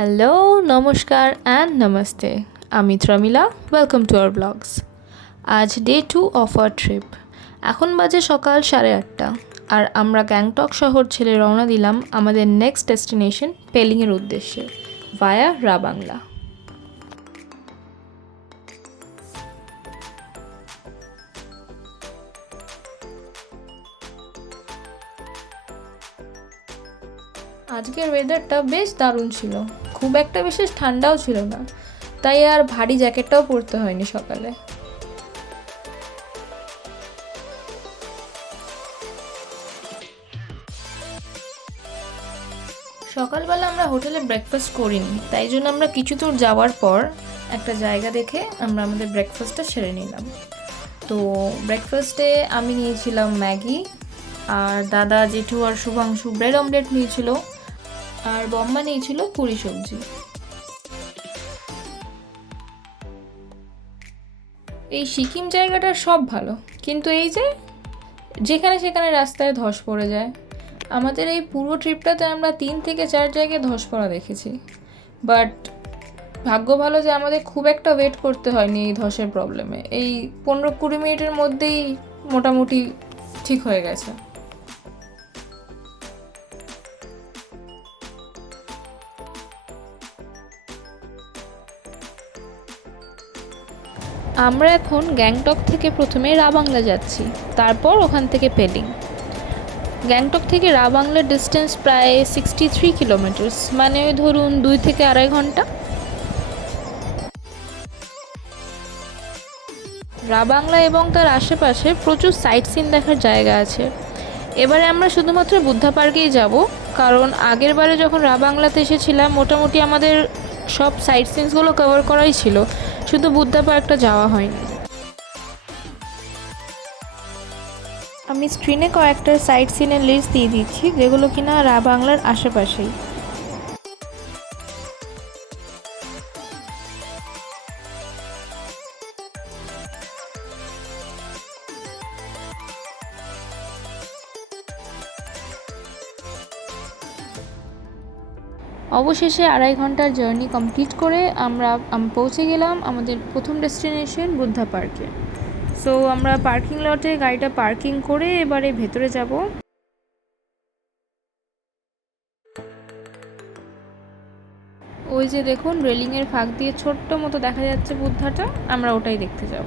Hello, নমস্কার and namaste. আমি ত্রমিলা, welcome to our blogs. আজ ডে 2 অফ আওয়ার ট্রিপ। এখন বাজে সকাল 8:30 আর আমরা গ্যাংটক শহর ছেড়ে রওনা দিলাম আমাদের নেক্সট ডেস্টিনেশন পেলিংয়ের উদ্দেশ্যে ভায়া রাবাংলা। আজকের ওয়েদারটা বেশ দারুণ ছিল, খুব একটা বিশেষ ঠান্ডাও ছিল না, তাই আর ভারী জ্যাকেটটাও পরতে হয়নি সকালে। সকালবেলা আমরা হোটেলে ব্রেকফাস্ট করিনি, তাই জন্য আমরা কিছু দূর যাওয়ার পর একটা জায়গা দেখে আমরা আমাদের ব্রেকফাস্টটা সেরে নিলাম। তো ব্রেকফাস্টে আমি নিয়েছিলাম ম্যাগি, আর দাদা, জেঠু আর শুভাংশু ব্রেড অমলেট নিয়েছিল, আর বম্মা নিয়েছিল পুরি সবজি। এই সিকিম জায়গাটার সব ভালো, কিন্তু এই যে যেখানে সেখানে রাস্তায় ধস পড়ে যায়। আমাদের এই পুরো ট্রিপটাতে আমরা 3 থেকে 4 জায়গায় ধস পড়া দেখেছি, বাট ভাগ্য ভালো যে আমাদের খুব একটা ওয়েট করতে হয়নি এই ধসের প্রবলেমে। এই 15-20 মিনিটের মধ্যেই মোটামুটি ঠিক হয়ে গেছে। আমরা এখন গ্যাংটক থেকে প্রথমে রাবাংলা যাচ্ছি, তারপর ওখান থেকে পেলিং। গ্যাংটক থেকে রাবাংলার ডিস্টেন্স প্রায় 63 কিলোমিটার্স, মানে ধরুন 2 থেকে 2.5 ঘন্টা। রাবাংলা এবং তার আশেপাশে প্রচুর সাইট সিন দেখার জায়গা আছে। এবারে আমরা শুধুমাত্র বুদ্ধা পার্কেই যাব, কারণ আগের বারে যখন রাবাংলাতে এসেছিলাম মোটামুটি আমাদের সব সাইট সিনসগুলো কভার করাই ছিল, শুধু বুদ্ধা পার্কটা যাওয়া হয়নি। আমি স্ক্রিনে কয়েকটা সাইট সিনের লিস্ট দিয়ে দিচ্ছি, যেগুলো কিনা রাবাংলার আশেপাশেই। অবশেষে 2.5 ঘন্টার জার্নি কমপ্লিট করে আমরা পৌঁছে গেলাম আমাদের প্রথম ডেস্টিনেশন বুদ্ধা পার্কে। সো আমরা পার্কিং লটে গাড়িটা পার্কিং করে এবারে ভেতরে যাব। ওই যে দেখুন, রেলিংয়ের ফাঁক দিয়ে ছোট্ট মতো দেখা যাচ্ছে বুদ্ধাটা, আমরা ওটাই দেখতে যাব।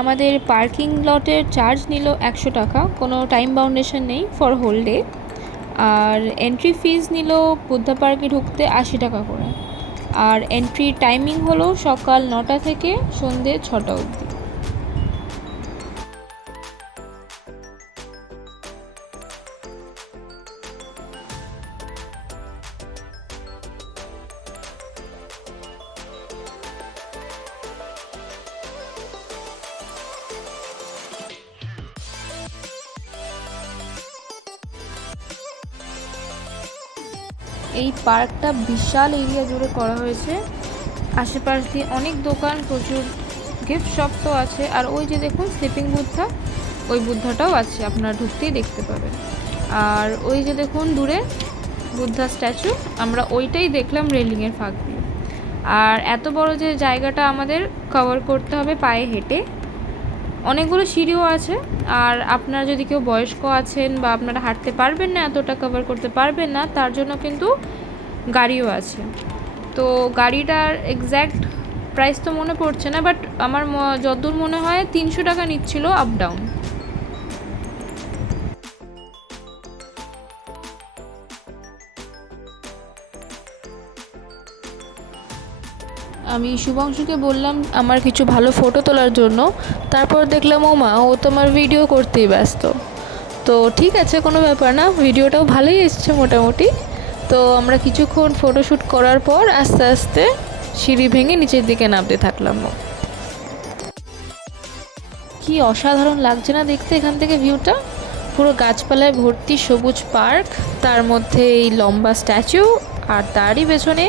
আমাদের পার্কিং লটের চার্জ নিল 100 টাকা, কোনো টাইম বাউন্ডেশন নেই, ফর হোল ডে। আর এন্ট্রি ফিজ নিল বুদ্ধা পার্কে ঢুকতে 80 টাকা করে। আর এন্ট্রি টাইমিং হলো সকাল 9টা থেকে সন্ধ্যে 6টা অবধি। এই পার্কটা বিশাল এরিয়া জুড়ে করা হয়েছে, আশেপাশ দিয়ে অনেক দোকান, প্রচুর গিফট শপ তো আছে। আর ওই যে দেখুন স্লিপিং বুদ্ধা, ওই বুদ্ধাটাও আছে, আপনারা ঢুকতেই দেখতে পাবেন। আর ওই যে দেখুন দূরে বুদ্ধা স্ট্যাচু, আমরা ওইটাই দেখলাম রেলিংয়ের ফাঁক দিয়ে। আর এত বড় যে জায়গাটা আমাদের কভার করতে হবে পায়ে হেঁটে, অনেকগুলো সিঁড়িও আছে। আর আপনারা যদি কেউ বয়স্ক আছেন বা আপনারা হাঁটতে পারবেন না, এতটা কভার করতে পারবেন না, তার জন্য কিন্তু গাড়িও আছে। তো গাড়িটার এক্স্যাক্ট প্রাইস তো মনে পড়ছে না, বাট আমার যতদূর মনে হয় 300 টাকা নিচ্ছিল আপ ডাউন। আমি শুভাংশুকে বললাম আমার কিছু ভালো ফটো তোলার জন্য, তারপর দেখলাম ও মা, ও তোমার ভিডিও করতেই ব্যস্ত। তো ঠিক আছে, কোনো ব্যাপার না, ভিডিওটাও ভালোই এসছে মোটামুটি। তো আমরা কিছুক্ষণ ফটোশ্যুট করার পর আস্তে আস্তে সিঁড়ি ভেঙে নিচের দিকে নামতে থাকলাম। কি অসাধারণ লাগছে না দেখতে এখান থেকে ভিউটা, পুরো গাছপালায় ভর্তি সবুজ পার্ক, তার মধ্যে এই লম্বা স্ট্যাচু, আর তারই পেছনে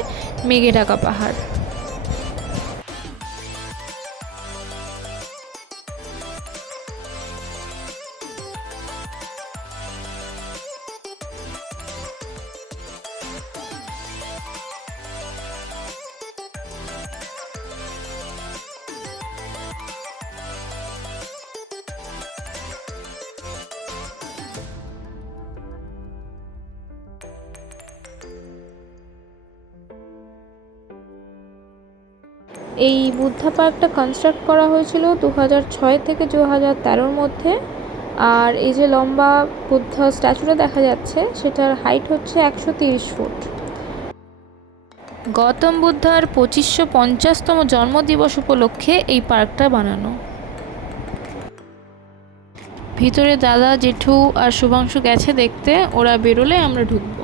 মেঘে ঢাকা পাহাড়। এই বুদ্ধা পার্কটা কনস্ট্রাক্ট করা হয়েছিল 2006 থেকে 2013-র মধ্যে। আর এই যে লম্বা বুদ্ধা স্ট্যাচুটা দেখা যাচ্ছে সেটার হাইট হচ্ছে 130 ফুট। গৌতম বুদ্ধার 2550তম জন্মদিবস উপলক্ষে এই পার্কটা বানানো। ভিতরে দাদা, জেঠু আর শুভাংশু গেছে দেখতে, ওরা বেরোলে আমরা ঢুকবো।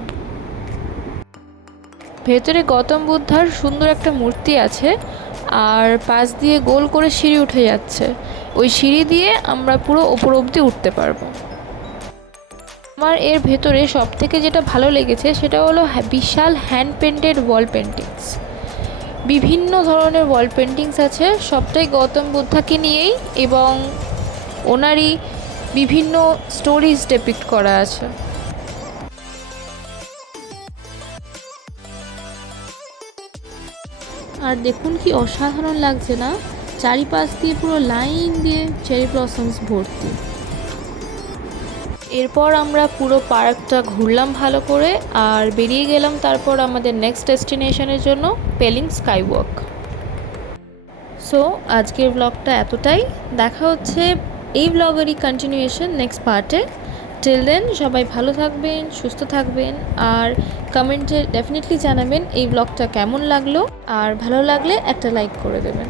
ভেতরে গৌতম বুদ্ধার সুন্দর একটা মূর্তি আছে, আর পাশ দিয়ে গোল করে সিঁড়ি উঠে যাচ্ছে। ওই সিঁড়ি দিয়ে আমরা পুরো ওপর অবধি উঠতে পারবো। আমার এর ভেতরে সব থেকে যেটা ভালো লেগেছে সেটা হলো বিশাল হ্যান্ড পেন্টেড ওয়াল পেন্টিংস। বিভিন্ন ধরনের ওয়াল পেন্টিংস আছে, সবটাই গৌতম বুদ্ধাকে নিয়েই, এবং ওনারই বিভিন্ন স্টোরিজ ডেপিক্ট করা আছে। আর দেখুন কি অসাধারণ লাগছে না, চারিপাশ দিয়ে পুরো লাইন দিয়ে চেরি ব্লসমস ভর্তি। এরপর আমরা পুরো পার্কটা ঘুরলাম ভালো করে, আর বেরিয়ে গেলাম তারপর আমাদের নেক্সট ডেস্টিনেশনের জন্য, পেলিং স্কাই ওয়াক। সো আজকের ব্লগটা এতটাই। দেখা হচ্ছে এই ব্লগেরই কন্টিনিউয়েশন নেক্সট পার্টে। টিল দেন সবাই ভালো থাকবেন, সুস্থ থাকবেন, আর কমেন্টে ডেফিনেটলি জানাবেন এই ব্লগটা কেমন লাগলো, আর ভালো লাগলে একটা লাইক করে দেবেন।